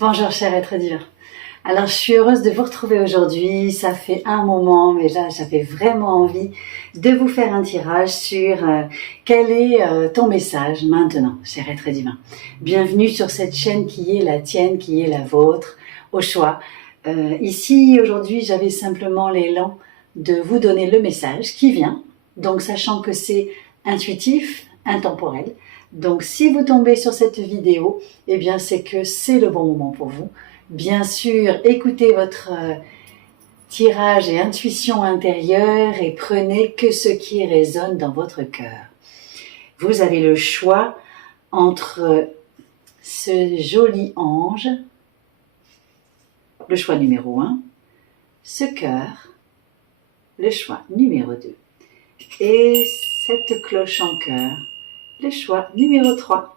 Bonjour cher être divin. Alors je suis heureuse de vous retrouver aujourd'hui, ça fait un moment mais là j'avais vraiment envie de vous faire un tirage sur quel est ton message maintenant cher être divin. Bienvenue sur cette chaîne qui est la tienne, qui est la vôtre, au choix. Ici aujourd'hui j'avais simplement l'élan de vous donner le message qui vient, donc sachant que c'est intuitif, intemporel. Donc si vous tombez sur cette vidéo, eh bien c'est que c'est le bon moment pour vous. Bien sûr, écoutez votre tirage et intuition intérieure et prenez que ce qui résonne dans votre cœur. Vous avez le choix entre ce joli ange, le choix numéro 1, ce cœur, le choix numéro 2, et cette cloche en cœur, le choix numéro 3.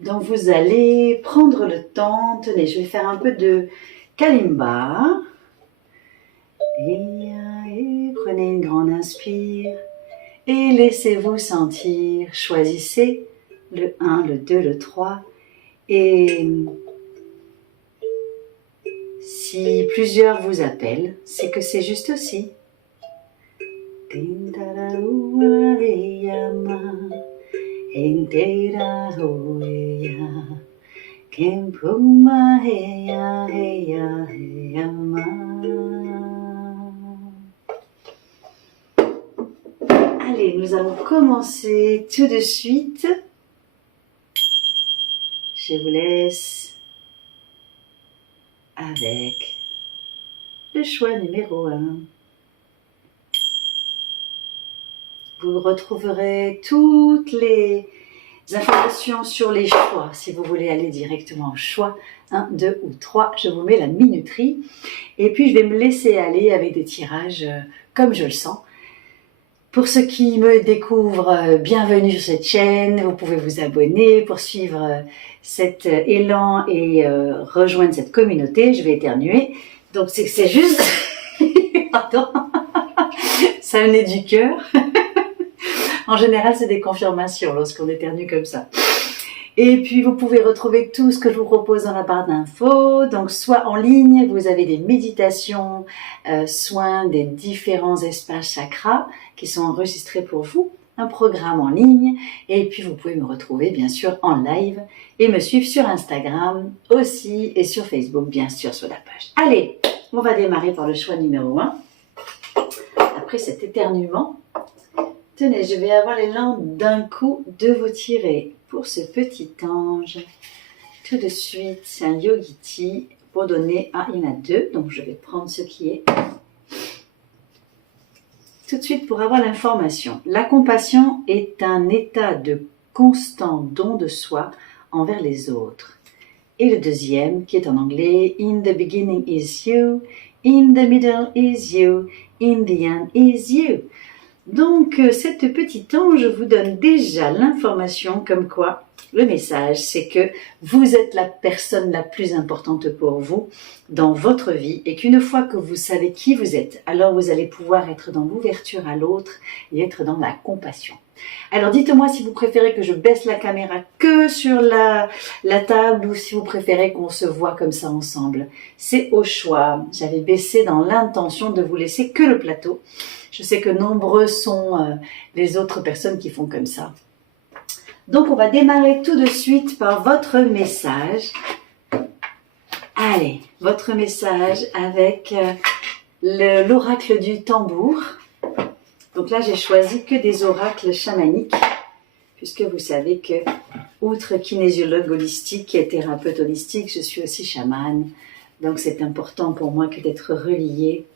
Donc vous allez prendre le temps, tenez, je vais faire un peu de kalimba. Et prenez une grande inspire et laissez-vous sentir. Choisissez le 1, le 2, le 3. Et si plusieurs vous appellent, c'est que c'est juste aussi. Entera hoya, kempuma heya heya heya ma. Allez, nous allons commencer tout de suite. Je vous laisse avec le choix numéro 1. Vous retrouverez toutes les informations sur les choix. Si vous voulez aller directement au choix 1, 2 ou 3, je vous mets la minuterie. Et puis, je vais me laisser aller avec des tirages comme je le sens. Pour ceux qui me découvrent, bienvenue sur cette chaîne. Vous pouvez vous abonner pour suivre cet élan et rejoindre cette communauté. Je vais éternuer. Donc, c'est juste... Pardon. Ça venait du cœur. En général, c'est des confirmations lorsqu'on éternue comme ça. Et puis, vous pouvez retrouver tout ce que je vous propose dans la barre d'infos. Donc, soit en ligne, vous avez des méditations, soins des différents espaces chakras qui sont enregistrés pour vous, un programme en ligne. Et puis, vous pouvez me retrouver, bien sûr, en live et me suivre sur Instagram aussi et sur Facebook, bien sûr, sur la page. Allez, on va démarrer par le choix numéro 1. Après cet éternuement, tenez, je vais avoir l'élan d'un coup de vous tirer pour ce petit ange. Tout de suite, c'est un yogiti pour donner... Ah, il y en a 2, donc je vais prendre ce qui est... Tout de suite, pour avoir l'information. La compassion est un état de constant don de soi envers les autres. Et le deuxième, qui est en anglais, In the beginning is you, in the middle is you, in the end is you. Donc, cette petite ange vous donne déjà l'information comme quoi le message, c'est que vous êtes la personne la plus importante pour vous dans votre vie et qu'une fois que vous savez qui vous êtes, alors vous allez pouvoir être dans l'ouverture à l'autre et être dans la compassion. Alors, dites-moi si vous préférez que je baisse la caméra que sur la table ou si vous préférez qu'on se voit comme ça ensemble. C'est au choix. J'avais baissé dans l'intention de vous laisser que le plateau. Je sais que nombreux sont les autres personnes qui font comme ça. Donc, on va démarrer tout de suite par votre message. Allez, votre message avec l'oracle du tambour. Donc là, j'ai choisi que des oracles chamaniques, puisque vous savez que, outre kinésiologue holistique et thérapeute holistique, je suis aussi chamane. Donc, c'est important pour moi que d'être reliée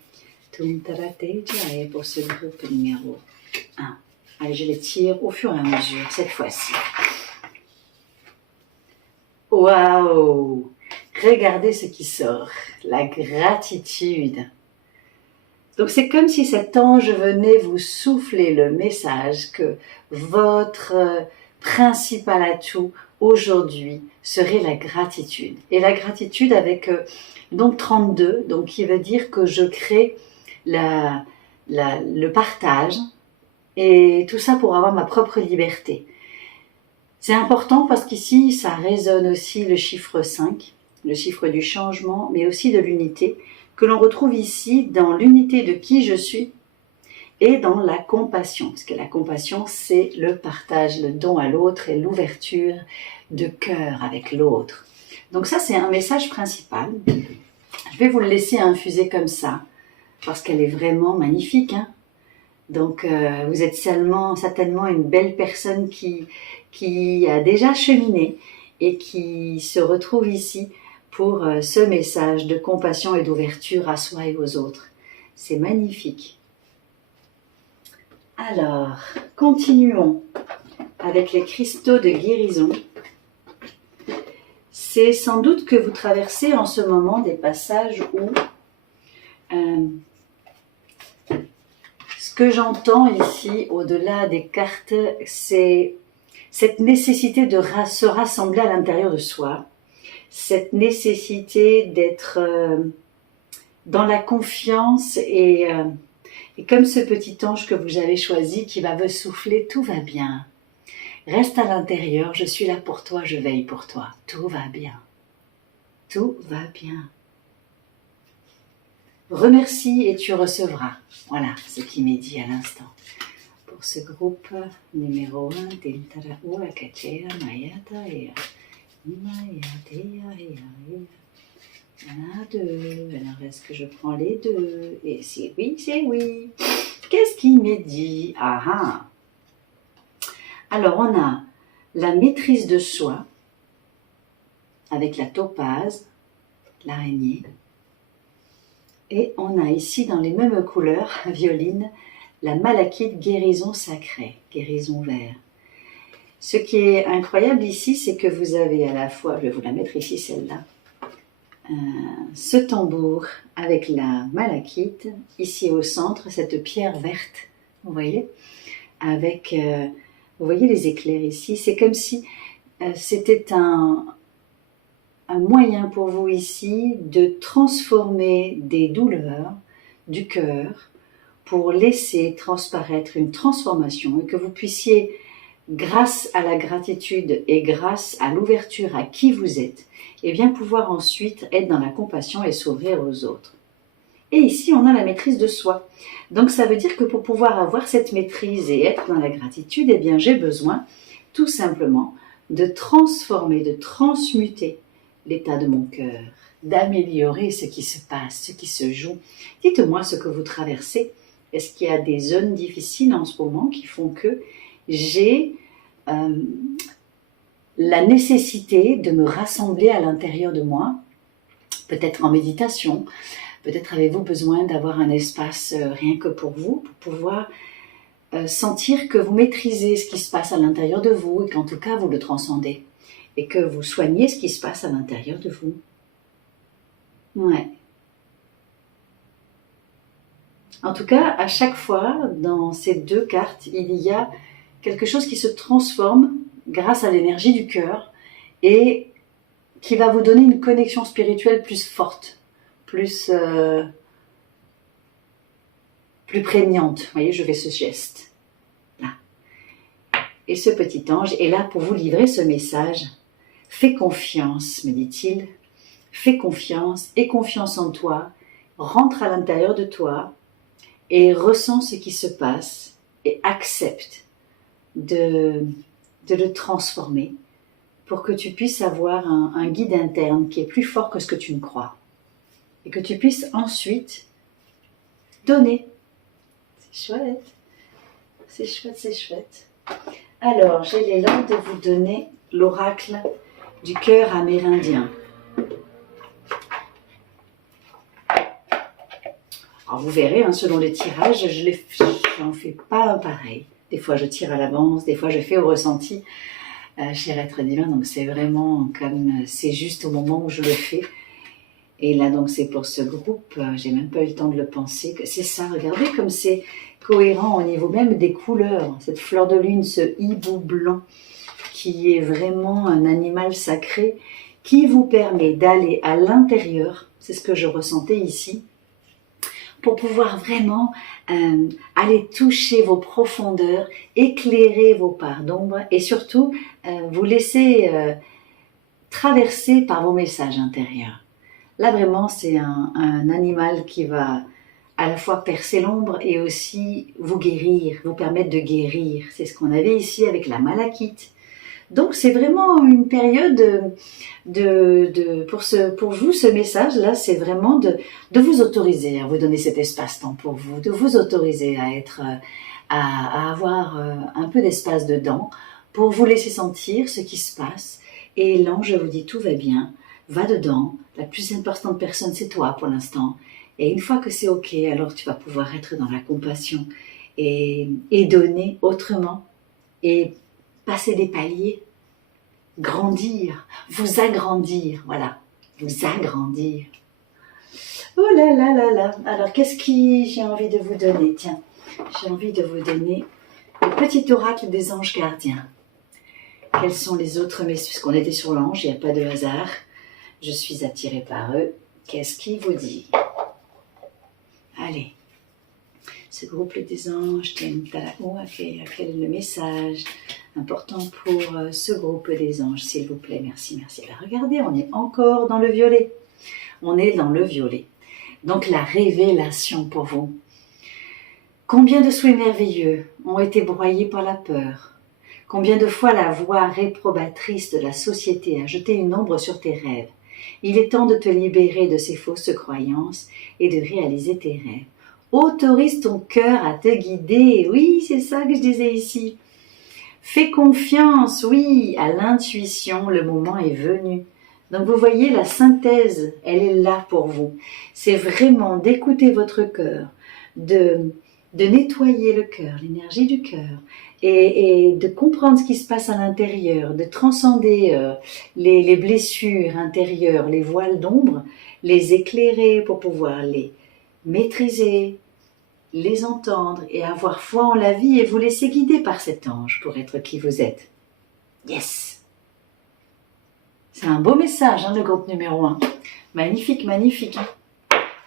pour ce groupe numéro 1. Allez, je les tire au fur et à mesure, cette fois-ci. Waouh! Regardez ce qui sort, la gratitude. Donc, c'est comme si cet ange venait vous souffler le message que votre principal atout aujourd'hui serait la gratitude. Et la gratitude avec donc 32, donc qui veut dire que je crée le partage et tout ça pour avoir ma propre liberté. C'est important parce qu'ici, ça résonne aussi le chiffre 5, le chiffre du changement, mais aussi de l'unité, que l'on retrouve ici dans l'unité de qui je suis et dans la compassion. Parce que la compassion, c'est le partage, le don à l'autre et l'ouverture de cœur avec l'autre. Donc ça, c'est un message principal. Je vais vous le laisser infuser comme ça, parce qu'elle est vraiment magnifique. Hein. Donc vous êtes certainement une belle personne qui a déjà cheminé et qui se retrouve ici pour ce message de compassion et d'ouverture à soi et aux autres. C'est magnifique. Alors, continuons avec les cristaux de guérison. C'est sans doute que vous traversez en ce moment des passages où ce que j'entends ici, au-delà des cartes, c'est cette nécessité de se rassembler à l'intérieur de soi, cette nécessité d'être dans la confiance et comme ce petit ange que vous avez choisi qui va vous souffler, tout va bien. Reste à l'intérieur, je suis là pour toi, je veille pour toi. Tout va bien. Tout va bien. Remercie et tu recevras. Voilà ce qui m'est dit à l'instant. Pour ce groupe numéro 1, Tintara Ua Kachea Mayata et Mayatea et il y en a deux. Alors est-ce que je prends les deux? Et c'est oui, c'est oui. Qu'est-ce qui m'est dit? Ah ah. Alors on a la maîtrise de soi avec la topaze, l'araignée. Et on a ici dans les mêmes couleurs, violine, la malachite guérison sacrée, guérison vert. Ce qui est incroyable ici, c'est que vous avez à la fois, je vais vous la mettre ici celle-là, ce tambour avec la malachite, ici au centre, cette pierre verte, vous voyez, avec, vous voyez les éclairs ici, c'est comme si c'était un moyen pour vous ici de transformer des douleurs du cœur pour laisser transparaître une transformation et que vous puissiez, grâce à la gratitude et grâce à l'ouverture à qui vous êtes, et bien pouvoir ensuite être dans la compassion et s'ouvrir aux autres. Et ici, on a la maîtrise de soi. Donc ça veut dire que pour pouvoir avoir cette maîtrise et être dans la gratitude, eh bien j'ai besoin tout simplement de transformer, de transmuter l'état de mon cœur, d'améliorer ce qui se passe, ce qui se joue. Dites-moi ce que vous traversez. Est-ce qu'il y a des zones difficiles en ce moment qui font que j'ai la nécessité de me rassembler à l'intérieur de moi, peut-être en méditation, peut-être avez-vous besoin d'avoir un espace rien que pour vous, pour pouvoir sentir que vous maîtrisez ce qui se passe à l'intérieur de vous et qu'en tout cas vous le transcendez et que vous soignez ce qui se passe à l'intérieur de vous. Ouais. En tout cas, à chaque fois, dans ces deux cartes, il y a quelque chose qui se transforme grâce à l'énergie du cœur et qui va vous donner une connexion spirituelle plus forte, plus prégnante. Vous voyez, je fais ce geste. Là. Et ce petit ange est là pour vous livrer ce message. Fais confiance, me dit-il. Fais confiance, aie confiance en toi. Rentre à l'intérieur de toi et ressens ce qui se passe et accepte de le transformer pour que tu puisses avoir un guide interne qui est plus fort que ce que tu ne crois et que tu puisses ensuite donner. C'est chouette, c'est chouette, c'est chouette. Alors, j'ai l'élan de vous donner l'oracle du cœur amérindien. Alors vous verrez, hein, selon les tirages, je n'en fais pas pareil. Des fois je tire à l'avance, des fois je fais au ressenti chez l'être divin. Donc c'est vraiment comme c'est juste au moment où je le fais. Et là donc c'est pour ce groupe, j'ai même pas eu le temps de le penser. C'est ça, regardez comme c'est cohérent au niveau même des couleurs. Cette fleur de lune, ce hibou blanc qui est vraiment un animal sacré qui vous permet d'aller à l'intérieur. C'est ce que je ressentais ici. Pour pouvoir vraiment aller toucher vos profondeurs, éclairer vos parts d'ombre et surtout vous laisser traversé par vos messages intérieurs. Là vraiment c'est un animal qui va à la fois percer l'ombre et aussi vous guérir, vous permettre de guérir. C'est ce qu'on avait ici avec la malachite. Donc c'est vraiment une période pour vous, ce message-là, c'est vraiment de vous autoriser à vous donner cet espace-temps pour vous, de vous autoriser à être, à avoir un peu d'espace dedans pour vous laisser sentir ce qui se passe. Et l'ange vous dit tout va bien, va dedans, la plus importante personne c'est toi pour l'instant. Et une fois que c'est ok, alors tu vas pouvoir être dans la compassion et donner autrement et passer des paliers, grandir, vous agrandir, voilà, vous agrandir. Oh là là là là, alors qu'est-ce que j'ai envie de vous donner? Tiens, j'ai envie de vous donner le petit oracle des anges gardiens. Quels sont les autres messages? Puisqu'on était sur l'ange, il n'y a pas de hasard, je suis attirée par eux. Qu'est-ce qu'il vous dit? Allez, ce groupe des anges, quel est le message important pour ce groupe des anges, s'il vous plaît, merci, merci. Alors, regardez, on est encore dans le violet. On est dans le violet. Donc la révélation pour vous. Combien de souhaits merveilleux ont été broyés par la peur? Combien de fois la voix réprobatrice de la société a jeté une ombre sur tes rêves? Il est temps de te libérer de ces fausses croyances et de réaliser tes rêves. Autorise ton cœur à te guider. Oui, c'est ça que je disais ici. Fais confiance, oui, à l'intuition, le moment est venu. Donc vous voyez, la synthèse, elle est là pour vous. C'est vraiment d'écouter votre cœur, de nettoyer le cœur, l'énergie du cœur, et de comprendre ce qui se passe à l'intérieur, de transcender les blessures intérieures, les voiles d'ombre, les éclairer pour pouvoir les maîtriser, les entendre et avoir foi en la vie et vous laisser guider par cet ange pour être qui vous êtes. Yes! C'est un beau message, hein, le groupe numéro 1. Magnifique, magnifique.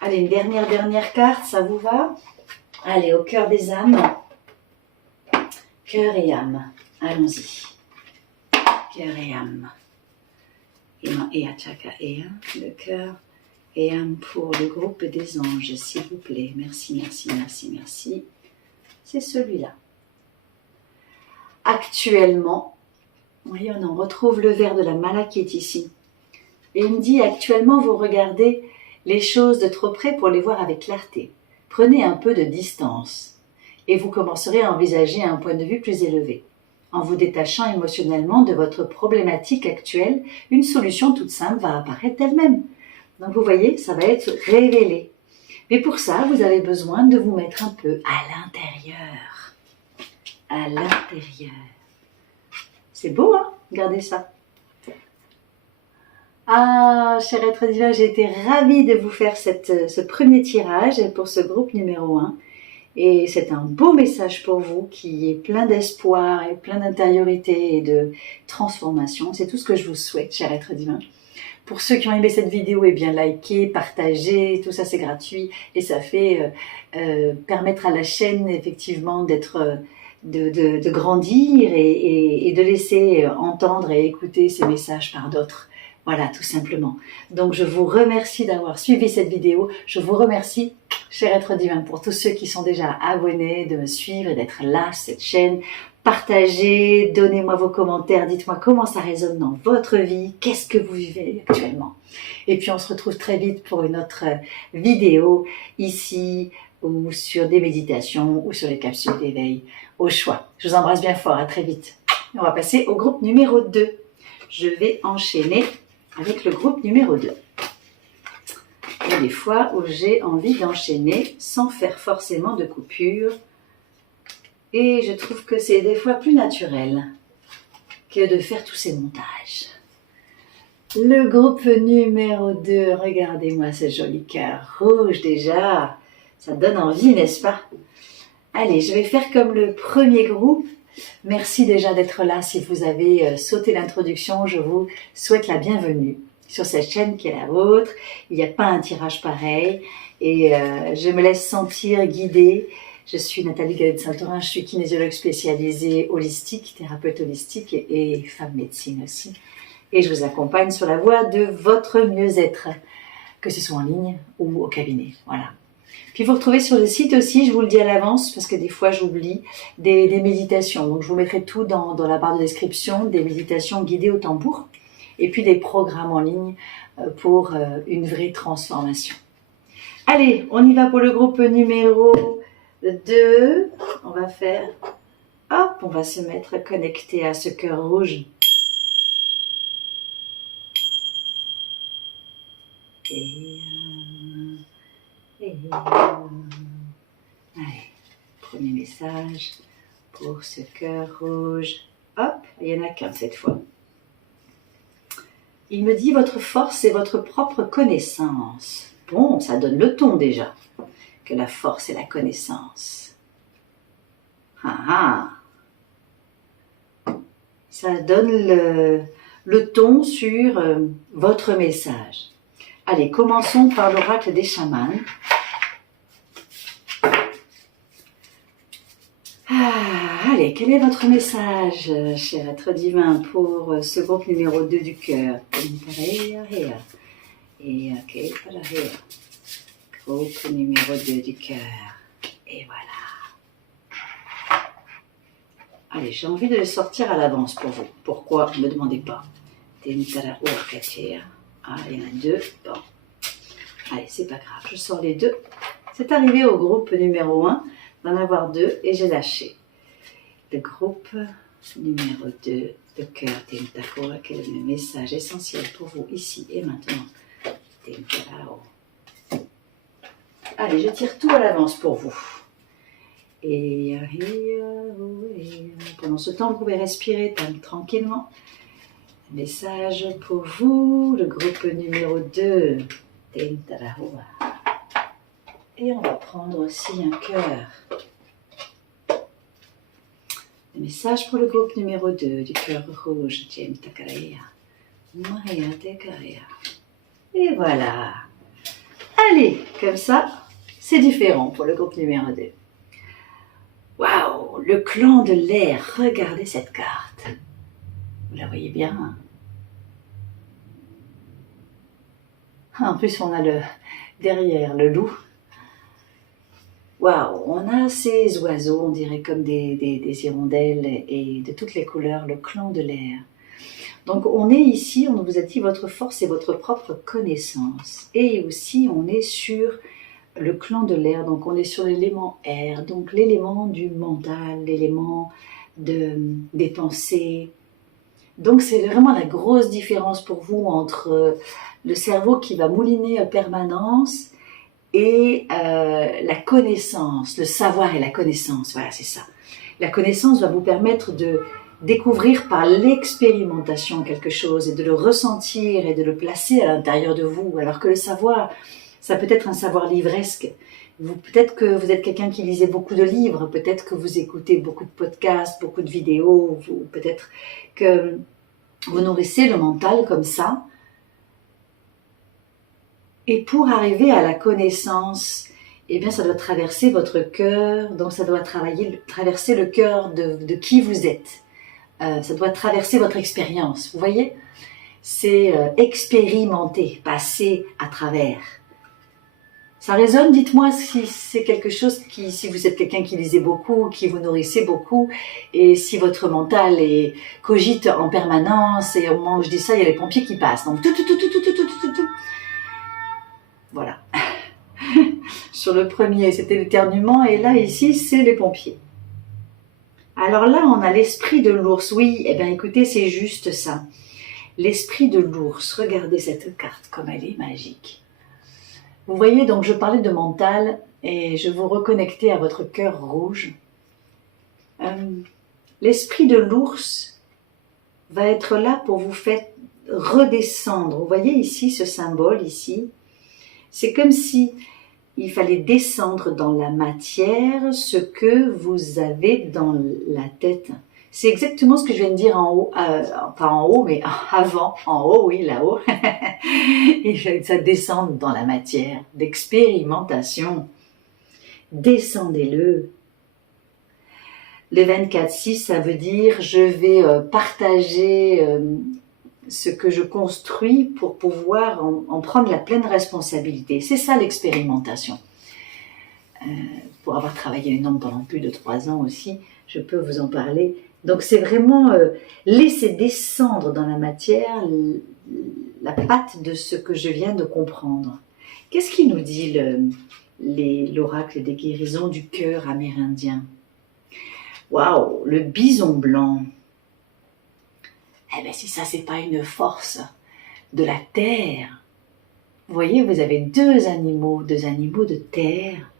Allez, une dernière carte, ça vous va? Allez, au cœur des âmes. Cœur et âme. Allons-y. Cœur et âme. Et achaka et le cœur et âme pour le groupe des anges, s'il vous plaît. Merci, merci, merci, merci. C'est celui-là. Actuellement, oui, on en retrouve le vers de la malachite ici. Et il me dit, actuellement, vous regardez les choses de trop près pour les voir avec clarté. Prenez un peu de distance et vous commencerez à envisager un point de vue plus élevé. En vous détachant émotionnellement de votre problématique actuelle, une solution toute simple va apparaître d'elle-même. Donc vous voyez, ça va être révélé. Mais pour ça, vous avez besoin de vous mettre un peu à l'intérieur. À l'intérieur. C'est beau, hein? Regardez ça. Ah, cher être divin, j'ai été ravie de vous faire ce premier tirage pour ce groupe numéro 1. Et c'est un beau message pour vous qui est plein d'espoir et plein d'intériorité et de transformation. C'est tout ce que je vous souhaite, cher être divin. Pour ceux qui ont aimé cette vidéo, eh bien likez, partagez, tout ça c'est gratuit et ça fait permettre à la chaîne effectivement d'être, de grandir et de laisser entendre et écouter ces messages par d'autres. Voilà, tout simplement. Donc je vous remercie d'avoir suivi cette vidéo. Je vous remercie, cher être divin, pour tous ceux qui sont déjà abonnés, de me suivre et d'être là sur cette chaîne. Partagez, donnez-moi vos commentaires, dites-moi comment ça résonne dans votre vie, qu'est-ce que vous vivez actuellement. Et puis on se retrouve très vite pour une autre vidéo ici ou sur des méditations ou sur les capsules d'éveil au choix. Je vous embrasse bien fort, à très vite. On va passer au groupe numéro 2. Je vais enchaîner avec le groupe numéro 2. Il y a des fois où j'ai envie d'enchaîner sans faire forcément de coupure. Et je trouve que c'est des fois plus naturel que de faire tous ces montages. Le groupe numéro 2, regardez-moi ce joli cœur rouge déjà. Ça donne envie, n'est-ce pas? Allez, je vais faire comme le premier groupe. Merci déjà d'être là. Si vous avez sauté l'introduction, je vous souhaite la bienvenue sur cette chaîne qui est la vôtre. Il n'y a pas un tirage pareil et je me laisse sentir guidée. Je suis Nathalie Gallet de Saint-Orin, je suis kinésiologue spécialisée holistique, thérapeute holistique et femme médecine aussi. et je vous accompagne sur la voie de votre mieux-être, que ce soit en ligne ou au cabinet. Voilà. Puis vous retrouvez sur le site aussi, je vous le dis à l'avance parce que des fois j'oublie, des méditations. Donc je vous mettrai tout dans la barre de description, des méditations guidées au tambour et puis des programmes en ligne pour une vraie transformation. Allez, on y va pour le groupe numéro 2. On va faire, hop, on va se mettre connecté à ce cœur rouge. Allez, premier message pour ce cœur rouge. Hop, il n'y en a qu'un cette fois. Il me dit votre force est votre propre connaissance. Bon, ça donne le ton déjà, que la force est la connaissance. Ah ah. Ça donne le ton sur votre message. Allez, commençons par l'oracle des chamans. Allez, quel est votre message, cher être divin, pour ce groupe numéro 2 du cœur? Groupe numéro 2 du cœur. Et voilà. Allez, j'ai envie de le sortir à l'avance pour vous. Pourquoi? Ne me demandez pas. Ah, il y en a 2. Bon. Allez, c'est pas grave, je sors les 2. C'est arrivé au groupe numéro 1 d'en avoir 2 et j'ai lâché. Le groupe numéro 2 de cœur Tintakora, quel est le message essentiel pour vous ici et maintenant? Tintarao. Allez, je tire tout à l'avance pour vous. Et pendant ce temps, vous pouvez respirer tranquillement. Message pour vous, le groupe numéro 2, Tintarao. Et on va prendre aussi un cœur. Le message pour le groupe numéro 2 du cœur rouge, James Takaraya. Maria Takaraya. Et voilà. Allez, comme ça, c'est différent pour le groupe numéro 2. Waouh, le clan de l'air. Regardez cette carte. Vous la voyez bien, hein? En plus, on a derrière le loup. Waouh, on a ces oiseaux, on dirait comme des hirondelles et de toutes les couleurs, le clan de l'air. Donc on est ici, on vous a dit votre force et votre propre connaissance. Et aussi on est sur le clan de l'air, donc on est sur l'élément air, donc l'élément du mental, l'élément des pensées. Donc c'est vraiment la grosse différence pour vous entre le cerveau qui va mouliner en permanence et la connaissance, le savoir et la connaissance, voilà c'est ça. La connaissance va vous permettre de découvrir par l'expérimentation quelque chose et de le ressentir et de le placer à l'intérieur de vous, alors que le savoir, ça peut être un savoir livresque. Peut-être que vous êtes quelqu'un qui lisait beaucoup de livres, peut-être que vous écoutez beaucoup de podcasts, beaucoup de vidéos, peut-être que vous nourrissez le mental comme ça. Et pour arriver à la connaissance, eh bien, ça doit traverser votre cœur, donc ça doit traverser le cœur de qui vous êtes. Ça doit traverser votre expérience, vous voyez? C'est expérimenter, passer à travers. Ça résonne? Dites-moi si c'est quelque chose si vous êtes quelqu'un qui lisait beaucoup, qui vous nourrissait beaucoup, et si votre mental cogite en permanence, et au moment où je dis ça, il y a les pompiers qui passent. Donc, tout. Voilà. Sur le premier, c'était l'éternuement, et là, ici, c'est les pompiers. Alors là, on a l'esprit de l'ours. Oui, eh bien, écoutez, c'est juste ça. L'esprit de l'ours. Regardez cette carte, comme elle est magique. Vous voyez, donc, je parlais de mental, et je vous reconnectais à votre cœur rouge. L'esprit de l'ours va être là pour vous faire redescendre. Vous voyez ici, ce symbole, ici. C'est comme si il fallait descendre dans la matière ce que vous avez dans la tête. C'est exactement ce que je viens de dire en haut, pas en haut, mais avant, en haut, oui, là-haut. Il fallait que ça descende dans la matière d'expérimentation. Descendez-le. Le 24-6, ça veut dire je vais partager ce que je construis pour pouvoir en prendre la pleine responsabilité. C'est ça l'expérimentation. Pour avoir travaillé les nombres pendant plus de 3 ans aussi, je peux vous en parler. Donc c'est vraiment laisser descendre dans la matière la patte de ce que je viens de comprendre. Qu'est-ce qui nous dit l'oracle des guérisons du cœur amérindien? Waouh, le bison blanc. Eh bien si ça c'est pas une force de la terre. Vous voyez, vous avez deux animaux de terre.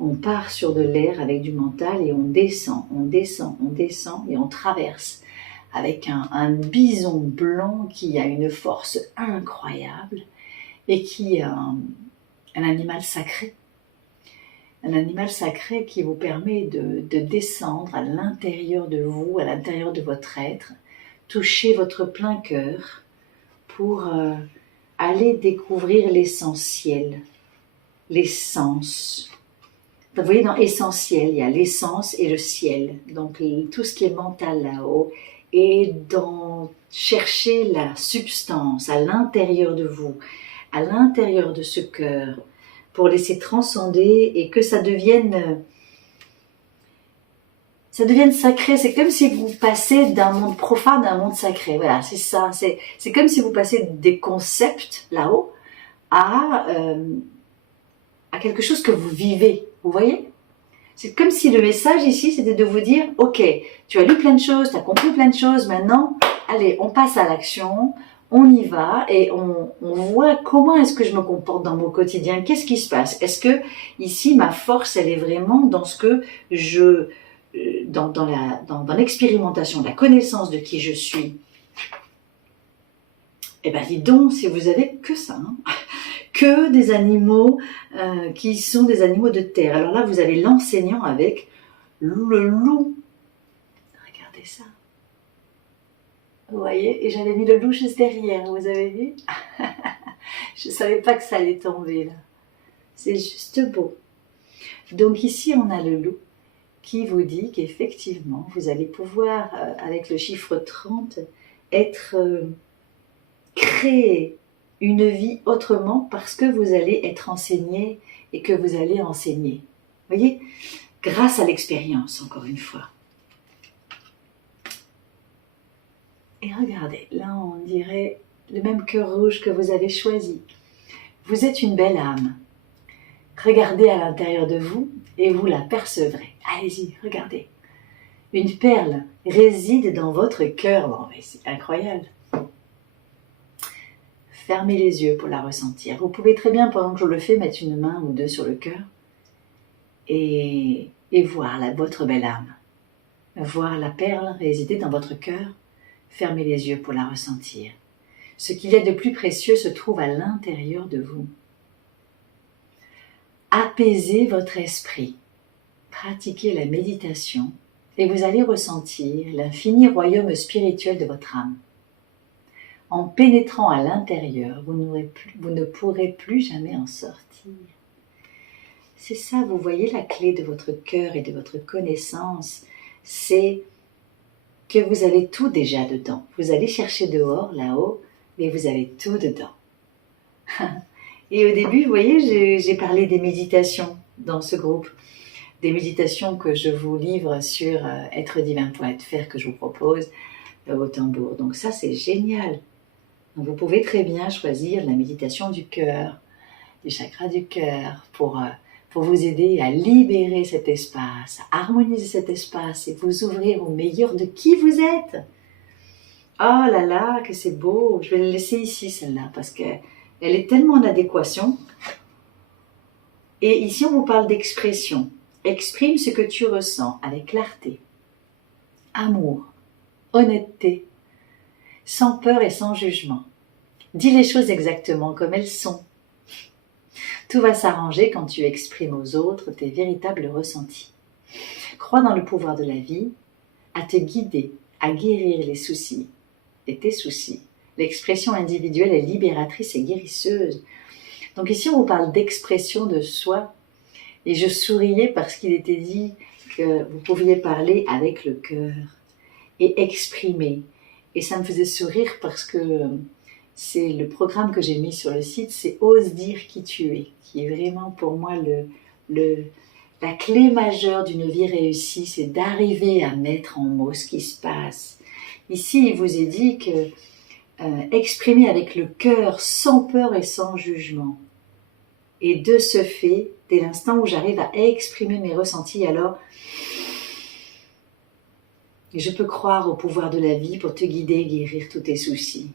On part sur de l'air avec du mental et on descend et on traverse avec un bison blanc qui a une force incroyable et qui est un animal sacré. Un animal sacré qui vous permet de descendre à l'intérieur de vous, à l'intérieur de votre être, toucher votre plein cœur pour aller découvrir l'essentiel, l'essence. Vous voyez, dans essentiel, il y a l'essence et le ciel. Donc tout ce qui est mental là-haut. Et dans chercher la substance à l'intérieur de vous, à l'intérieur de ce cœur, pour laisser transcender et que ça devienne sacré. C'est comme si vous passez d'un monde profane à un monde sacré. Voilà, c'est ça. C'est comme si vous passez des concepts là-haut à quelque chose que vous vivez. Vous voyez? C'est comme si le message ici, c'était de vous dire, ok, tu as lu plein de choses, tu as compris plein de choses, maintenant, allez, on passe à l'action, on y va et on voit comment est-ce que je me comporte dans mon quotidien, qu'est-ce qui se passe? Est-ce que ici, ma force, elle est vraiment dans ce que dans l'expérimentation, la connaissance de qui je suis? Eh bien, dis donc, si vous avez que ça, hein, que des animaux qui sont des animaux de terre. Alors là, vous avez l'enseignant avec le loup. Regardez ça. Vous voyez? Et j'avais mis le loup juste derrière, vous avez vu? Je ne savais pas que ça allait tomber là. C'est juste beau. Donc ici, on a le loup qui vous dit qu'effectivement, vous allez pouvoir, avec le chiffre 30, créer une vie autrement parce que vous allez être enseigné et que vous allez enseigner. Vous voyez? Grâce à l'expérience, encore une fois. Et regardez, là on dirait le même cœur rouge que vous avez choisi. Vous êtes une belle âme. Regardez à l'intérieur de vous et vous la percevrez. Allez-y, regardez. Une perle réside dans votre cœur. Bon, mais c'est incroyable. Fermez les yeux pour la ressentir. Vous pouvez très bien, pendant que je le fais, mettre une main ou deux sur le cœur et voir votre belle âme. Voir la perle résider dans votre cœur. Fermez les yeux pour la ressentir. Ce qu'il y a de plus précieux se trouve à l'intérieur de vous. Apaisez votre esprit. Pratiquez la méditation et vous allez ressentir l'infini royaume spirituel de votre âme. En pénétrant à l'intérieur, vous ne pourrez plus jamais en sortir. C'est ça, vous voyez la clé de votre cœur et de votre connaissance, c'est que vous avez tout déjà dedans. Vous allez chercher dehors, là-haut, mais vous avez tout dedans. Et au début, vous voyez, j'ai parlé des méditations dans ce groupe. Des méditations que je vous livre sur êtredivin.fr que je vous propose au tambour. Donc ça, c'est génial. Donc vous pouvez très bien choisir la méditation du cœur, du chakra du cœur, pour vous aider à libérer cet espace, à harmoniser cet espace et vous ouvrir au meilleur de qui vous êtes. Oh là là, que c'est beau. Je vais le laisser ici, celle-là, parce qu'elle est tellement en adéquation. Et ici, on vous parle d'expression. Exprime ce que tu ressens avec clarté, amour, honnêteté, sans peur et sans jugement. Dis les choses exactement comme elles sont. Tout va s'arranger quand tu exprimes aux autres tes véritables ressentis. Crois dans le pouvoir de la vie, à te guider, à guérir les soucis et tes soucis. L'expression individuelle est libératrice et guérisseuse. Donc ici, on vous parle d'expression de soi. Et je souriais parce qu'il était dit que vous pouviez parler avec le cœur et exprimer Et ça me faisait sourire parce que c'est le programme que j'ai mis sur le site, c'est Ose dire qui tu es, qui est vraiment pour moi la clé majeure d'une vie réussie, c'est d'arriver à mettre en mots ce qui se passe. Ici, il vous est dit que exprimer avec le cœur, sans peur et sans jugement. Et de ce fait, dès l'instant où j'arrive à exprimer mes ressentis, alors je peux croire au pouvoir de la vie pour te guider et guérir tous tes soucis.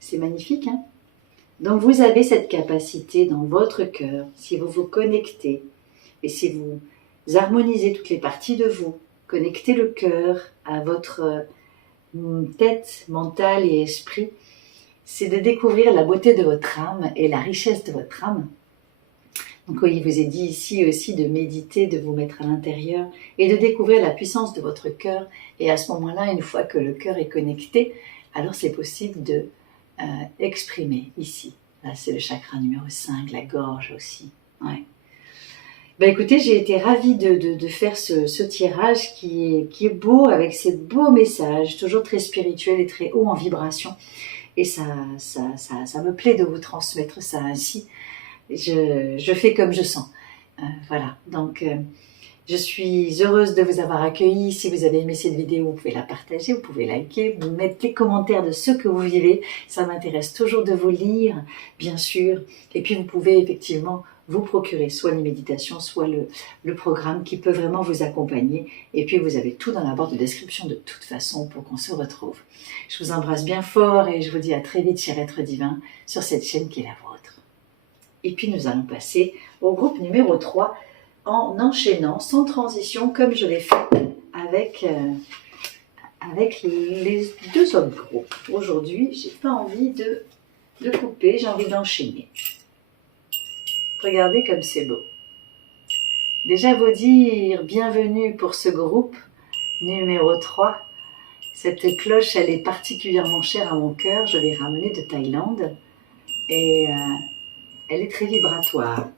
C'est magnifique, hein? Donc vous avez cette capacité dans votre cœur, si vous vous connectez et si vous harmonisez toutes les parties de vous, connectez le cœur à votre tête, mental et esprit, c'est de découvrir la beauté de votre âme et la richesse de votre âme. Donc oui, il vous est dit ici aussi de méditer, de vous mettre à l'intérieur et de découvrir la puissance de votre cœur. Et à ce moment-là, une fois que le cœur est connecté, alors c'est possible de exprimer ici. Là, c'est le chakra numéro 5, la gorge aussi. Ouais. Ben écoutez, j'ai été ravie de faire ce tirage qui est beau, avec ces beaux messages, toujours très spirituels et très haut en vibration. Et ça me plaît de vous transmettre ça ainsi. Je fais comme je sens. Voilà, donc je suis heureuse de vous avoir accueilli. Si vous avez aimé cette vidéo, vous pouvez la partager, vous pouvez liker, vous mettre les commentaires de ce que vous vivez. Ça m'intéresse toujours de vous lire, bien sûr. Et puis vous pouvez effectivement vous procurer soit les méditations, soit le programme qui peut vraiment vous accompagner. Et puis vous avez tout dans la barre de description de toute façon pour qu'on se retrouve. Je vous embrasse bien fort et je vous dis à très vite, cher être divin, sur cette chaîne qui est la vôtre. Et puis nous allons passer au groupe numéro 3 en enchaînant sans transition comme je l'ai fait avec les deux autres groupes. Aujourd'hui, j'ai pas envie de couper, j'ai envie d'enchaîner. Regardez comme c'est beau. Déjà vous dire bienvenue pour ce groupe numéro 3. Cette cloche, elle est particulièrement chère à mon cœur. Je l'ai ramenée de Thaïlande et elle est très vibratoire.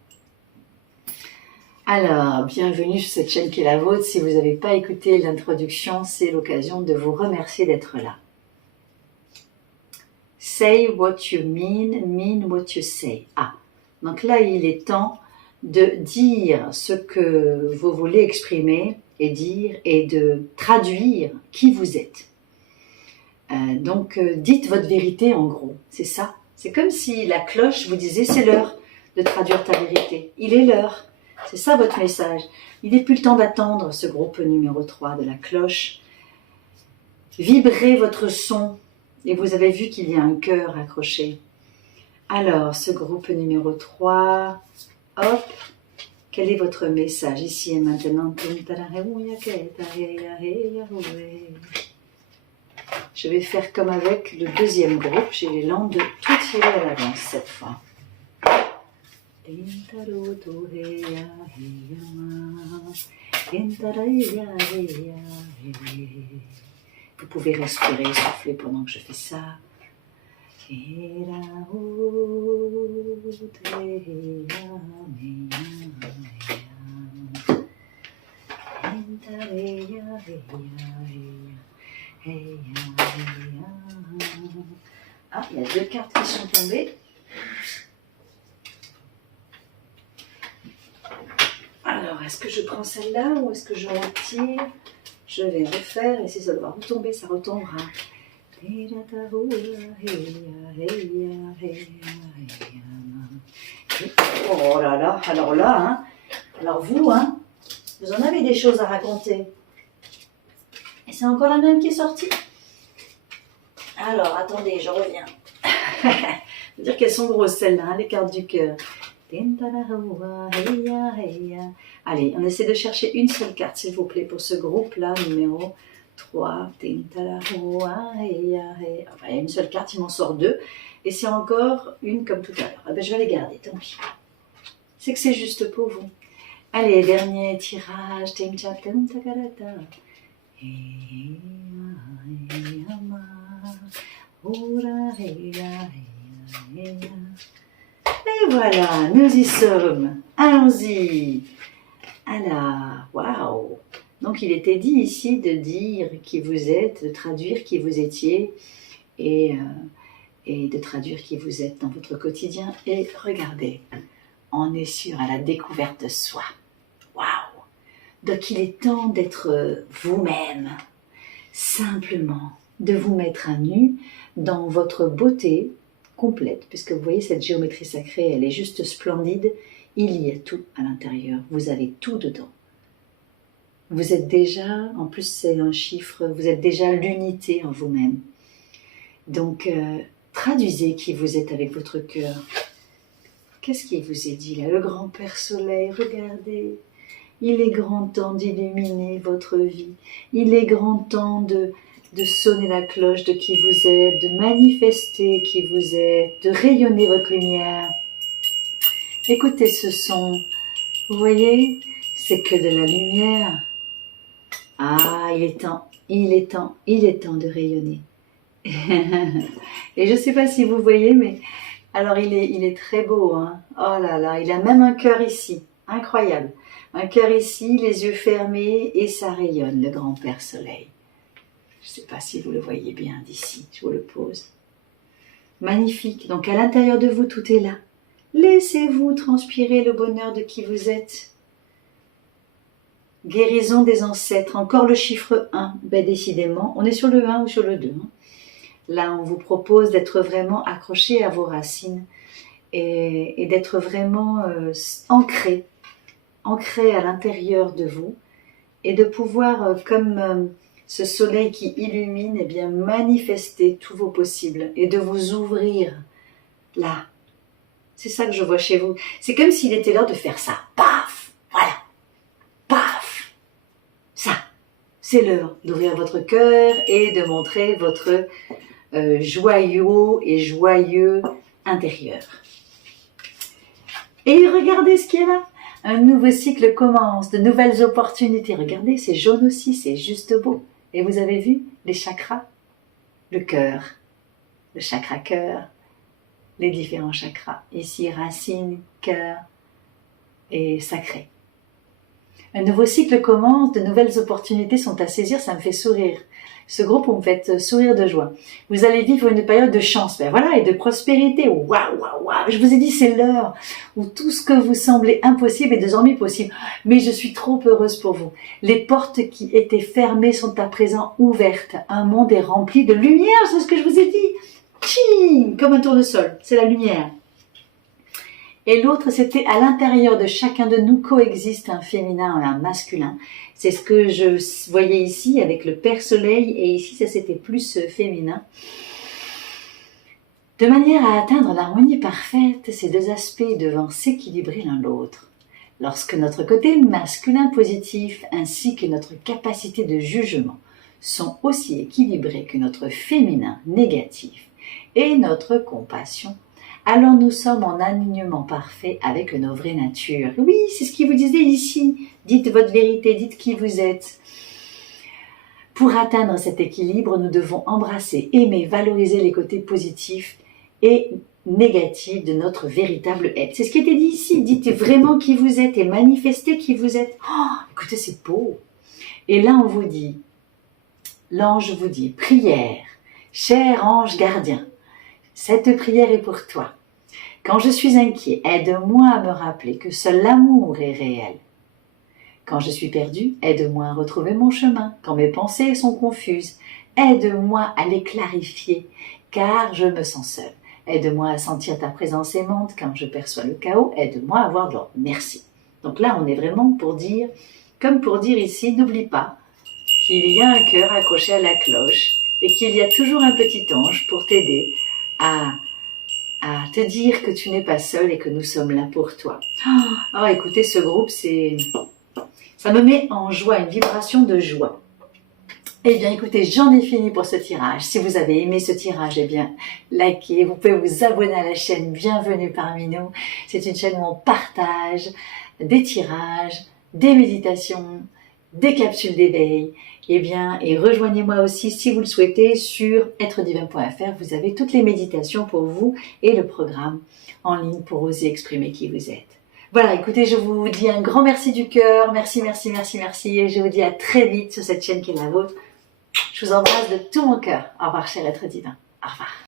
Alors, bienvenue sur cette chaîne qui est la vôtre. Si vous n'avez pas écouté l'introduction, c'est l'occasion de vous remercier d'être là. Say what you mean what you say. Ah, donc là, il est temps de dire ce que vous voulez exprimer et dire et de traduire qui vous êtes. Donc, dites votre vérité en gros, c'est ça. C'est comme si la cloche vous disait c'est l'heure de traduire ta vérité. Il est l'heure. C'est ça votre message. Il n'est plus le temps d'attendre ce groupe numéro 3 de la cloche. Vibrez votre son et vous avez vu qu'il y a un cœur accroché. Alors, ce groupe numéro 3, hop, quel est votre message ici et maintenant? Je vais faire comme avec le deuxième groupe, j'ai les langues de tout tirer à l'avance cette fois. Vous pouvez respirer, souffler pendant que je fais ça. Ah, il y a deux cartes qui sont tombées. Alors, est-ce que je prends celle-là ou est-ce que je retire? Je vais refaire et si ça doit retomber, ça retombera. Oh là là, alors là, hein, alors vous, hein, vous en avez des choses à raconter. Et c'est encore la même qui est sortie. Alors, attendez, je reviens. Je veux dire qu'elles sont grosses celles-là, hein, les cartes du cœur. Allez, on essaie de chercher une seule carte, s'il vous plaît, pour ce groupe-là, numéro 3. Enfin, il y a une seule carte, il m'en sort deux. Et c'est encore une comme tout à l'heure. Ah ben, je vais les garder, tant pis. C'est que c'est juste pour vous. Allez, dernier tirage. Et voilà, nous y sommes. Allons-y. Alors, waouh. Donc il était dit ici de dire qui vous êtes, de traduire qui vous étiez et de traduire qui vous êtes dans votre quotidien. Et regardez, on est sûr à la découverte de soi. Waouh! Donc il est temps d'être vous-même, simplement de vous mettre à nu dans votre beauté complète, puisque vous voyez cette géométrie sacrée, elle est juste splendide, il y a tout à l'intérieur, vous avez tout dedans. Vous êtes déjà, en plus c'est un chiffre, vous êtes déjà l'unité en vous-même. Donc traduisez qui vous êtes avec votre cœur. Qu'est-ce qui vous est dit là? Le grand Père Soleil, regardez. Il est grand temps d'illuminer votre vie. Il est grand temps de sonner la cloche de qui vous êtes, de manifester qui vous êtes, de rayonner votre lumière. Écoutez ce son. Vous voyez, c'est que de la lumière. Ah, il est temps de rayonner. Et je ne sais pas si vous voyez, mais alors il est très beau, hein. Oh là là, il a même un cœur ici, incroyable. Un cœur ici, les yeux fermés, et ça rayonne, le grand Père Soleil. Je ne sais pas si vous le voyez bien d'ici, je vous le pose. Magnifique, donc à l'intérieur de vous, tout est là. Laissez-vous transpirer le bonheur de qui vous êtes. Guérison des ancêtres, encore le chiffre 1. Ben décidément, on est sur le 1 ou sur le 2. Hein. Là, on vous propose d'être vraiment accroché à vos racines et d'être vraiment ancré à l'intérieur de vous et de pouvoir, comme ce soleil qui illumine, eh bien, manifester tous vos possibles et de vous ouvrir là. C'est ça que je vois chez vous. C'est comme s'il était l'heure de faire ça. Paf! Voilà. Paf! Ça. C'est l'heure d'ouvrir votre cœur et de montrer votre joyau et joyeux intérieur. Et regardez ce qui est là. Un nouveau cycle commence, de nouvelles opportunités. Regardez, c'est jaune aussi, c'est juste beau. Et vous avez vu les chakras? Le cœur, le chakra cœur, les différents chakras. Ici, racine, cœur et sacré. Un nouveau cycle commence, de nouvelles opportunités sont à saisir, ça me fait sourire. Ce groupe, vous me faites sourire de joie. Vous allez vivre une période de chance, ben voilà, et de prospérité. Waouh, waouh, waouh. Je vous ai dit, c'est l'heure où tout ce que vous semblez impossible est désormais possible. Mais je suis trop heureuse pour vous. Les portes qui étaient fermées sont à présent ouvertes. Un monde est rempli de lumière, c'est ce que je vous ai dit. Tching, comme un tournesol, c'est la lumière. Et l'autre, c'était à l'intérieur de chacun de nous coexiste un féminin et un masculin. C'est ce que je voyais ici avec le Père Soleil, et ici, ça c'était plus féminin. De manière à atteindre l'harmonie parfaite, ces deux aspects devant s'équilibrer l'un l'autre. Lorsque notre côté masculin positif ainsi que notre capacité de jugement sont aussi équilibrés que notre féminin négatif et notre compassion, alors nous sommes en alignement parfait avec nos vraies natures. Oui, c'est ce qu'il vous disait ici. Dites votre vérité, dites qui vous êtes. Pour atteindre cet équilibre, nous devons embrasser, aimer, valoriser les côtés positifs et négatifs de notre véritable être. C'est ce qui était dit ici. Dites vraiment qui vous êtes et manifestez qui vous êtes. Oh, écoutez, c'est beau. Et là, on vous dit, l'ange vous dit, prière, cher ange gardien. Cette prière est pour toi. Quand je suis inquiet, aide-moi à me rappeler que seul l'amour est réel. Quand je suis perdu, aide-moi à retrouver mon chemin. Quand mes pensées sont confuses, aide-moi à les clarifier, car je me sens seul. Aide-moi à sentir ta présence aimante. Quand je perçois le chaos, aide-moi à voir de l'ordre. Merci. Donc là, on est vraiment pour dire, comme pour dire ici, n'oublie pas qu'il y a un cœur accroché à la cloche et qu'il y a toujours un petit ange pour t'aider à te dire que tu n'es pas seul et que nous sommes là pour toi. Oh, écoutez, ce groupe, ça me met en joie, une vibration de joie. Eh bien, écoutez, j'en ai fini pour ce tirage. Si vous avez aimé ce tirage, eh bien, likez. Vous pouvez vous abonner à la chaîne Bienvenue parmi nous. C'est une chaîne où on partage des tirages, des méditations, des capsules d'éveil. Eh bien, et rejoignez-moi aussi si vous le souhaitez sur êtredivin.fr. Vous avez toutes les méditations pour vous et le programme en ligne pour oser exprimer qui vous êtes. Voilà, écoutez, je vous dis un grand merci du cœur. Merci, merci, merci, merci. Et je vous dis à très vite sur cette chaîne qui est la vôtre. Je vous embrasse de tout mon cœur. Au revoir, cher être divin. Au revoir.